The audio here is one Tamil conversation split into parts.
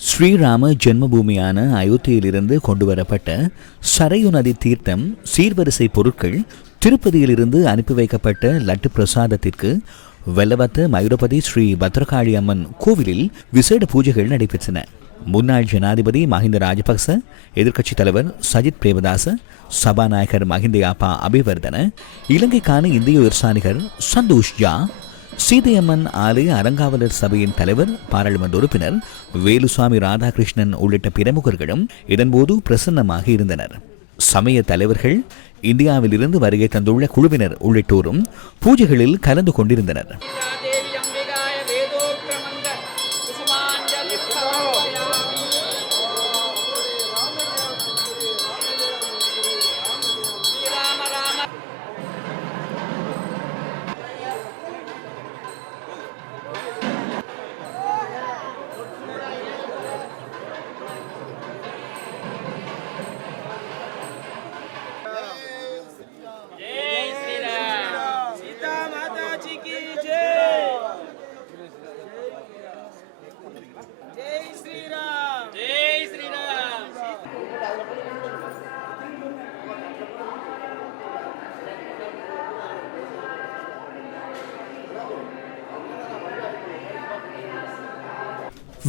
ஸ்ரீராம ஜென்மபூமியான அயோத்தியிலிருந்து கொண்டு வரப்பட்ட சரையு நதி தீர்த்தம் சீர்வரிசை பொருட்கள் திருப்பதியிலிருந்து அனுப்பி வைக்கப்பட்ட லட்டு பிரசாதத்திற்கு வெல்லவத்த மயூரபதி ஸ்ரீ பத்ரகாளி அம்மன் கோவிலில் விசேட பூஜைகள் நடைபெற்றன. முன்னாள் ஜனாதிபதி மஹிந்த ராஜபக்ச எதிர்க்கட்சித் தலைவர் சஜித் பிரேமதாச சபாநாயகர் மஹிந்த யாப்பா அபிவர்தன இலங்கைக்கான இந்திய விவசாயிகள் சந்தோஷ் ஜா சீதையம்மன் ஆலய அறங்காவலர் சபையின் தலைவர் பாராளுமன்ற உறுப்பினர் வேலுசாமி ராதாகிருஷ்ணன் உள்ளிட்ட பிரமுகர்களும் இதன்போது பிரசன்னமாக இருந்தனர். சமய தலைவர்கள் இந்தியாவிலிருந்து வருகை தந்துள்ள குழுவினர் உள்ளிட்டோரும் பூஜைகளில் கலந்து கொண்டிருந்தனர்.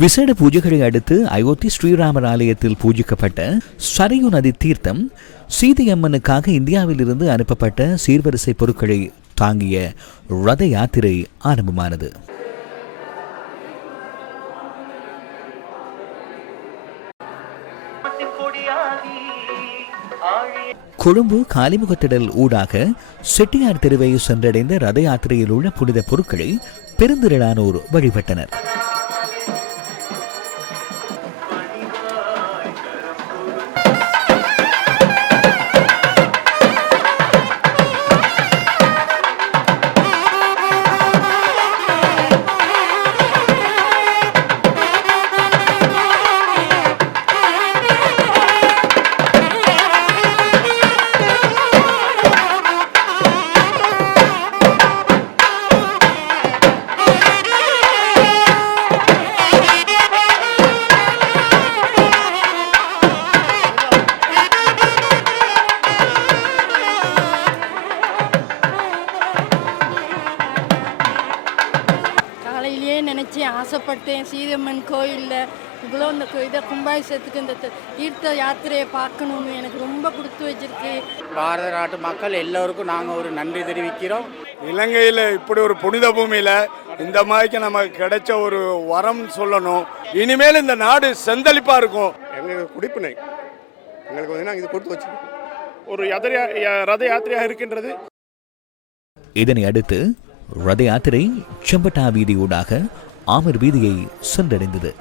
விசேட பூஜைகளை அடுத்து அயோத்தி ஸ்ரீராமர் ஆலயத்தில் பூஜிக்கப்பட்ட சரையு நதி தீர்த்தம் சீதையம்மனுக்காக இந்தியாவிலிருந்து அனுப்பப்பட்ட சீர்வரிசை பொருட்களை தாங்கிய ரத யாத்திரை ஆரம்பமானது. கொழும்பு காலிமுகத்திடல் ஊடாக செட்டியார் தெருவை சென்றடைந்த ரத யாத்திரையில் உள்ள புனித பொருட்களை பெருந்திரளானோர் வழிபட்டனர். காலையிலேயே நினச்சேன் ஆசைப்பட்டேன். சீதம்மன் கோயிலில் இவ்வளோ இந்த இதை கும்பாபிஷேகத்துக்கு இந்த தீர்த்த யாத்திரையை பார்க்கணுன்னு எனக்கு ரொம்ப கொடுத்து வச்சிருக்கு. பாரத நாட்டு மக்கள் எல்லோருக்கும் நாங்கள் ஒரு நன்றி தெரிவிக்கிறோம். இலங்கையில் இப்படி ஒரு புனித பூமியில் இந்த மாதிரிக்கு நமக்கு கிடைச்ச ஒரு வரம் சொல்லணும். இனிமேல் இந்த நாடு செந்தளிப்பாக இருக்கும். எங்களுக்கு குடிப்பினை எங்களுக்கு வந்து நாங்கள் இது கொடுத்து வச்சுருக்கோம். ஒரு ரத யாத்திரையாக இருக்கின்றது. இதனை அடுத்து ரத யாத்திரை செம்பட்டா வீதியூடாக ஆமர் வீதியை சென்றடைந்தது.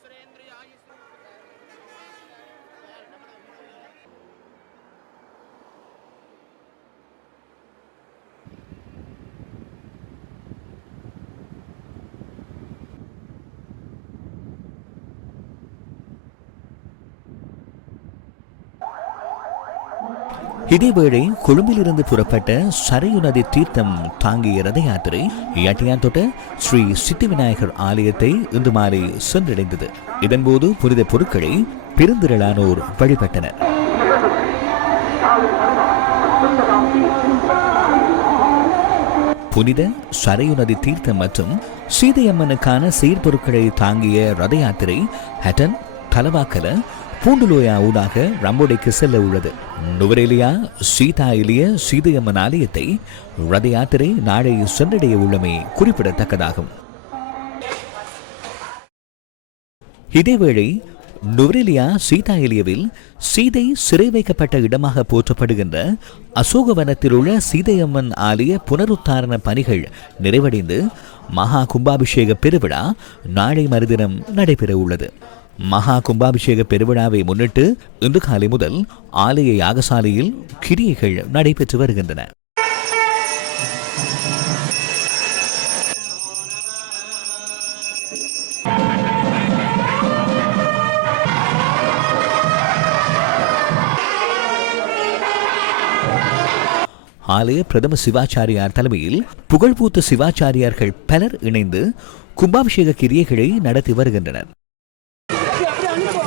Surendra இதேவேளை கொழும்பிலிருந்து புறப்பட்ட சரையு நதி தீர்த்தம் தாங்கிய ரத யாத்திரை யாட்டியாந்தோட்ட ஸ்ரீ சித்தி விநாயகர் ஆலயத்தை இன்று மாலை சென்றடைந்தது. இதன்போது புனித பொருட்களை பெருந்திரளானோர் வழிபட்டனர். புனித சரையு நதி தீர்த்தம் மற்றும் சீதையம்மனுக்கான செயற்பொருட்களை தாங்கிய ரத யாத்திரை ஹட்டன் தலவாக்கல பூண்டுலோயா ஊடாக ரம்போடைக்கு செல்ல உள்ளது. நுவரேலியா சீதா எலிய சீதையம்மன் ஆலயத்தை ரத யாத்திரை நாளை சென்றடைய உள்ளமை குறிப்பிடத்தக்கதாகும். இதேவேளை நுவரேலியா சீதா எலியவில் சீதை சிறை வைக்கப்பட்ட இடமாக போற்றப்படுகின்ற அசோகவனத்தில் உள்ள சீதையம்மன் ஆலய புனருத்தாரண பணிகள் நிறைவடைந்து மகா கும்பாபிஷேக பெருவிழா நாளை மறுதினம் நடைபெற உள்ளது மகா கும்பாபிஷேக பெருவிழாவை முன்னிட்டு இன்று காலை முதல் ஆலய யாகசாலையில் கிரியைகள் நடைபெற்று வருகின்றன. ஆலய பிரதம சிவாச்சாரியார் தலைமையில் புகழ்பூத்த சிவாச்சாரியார்கள் பலர் இணைந்து கும்பாபிஷேக கிரியைகளை நடத்தி வருகின்றனர். Blanco.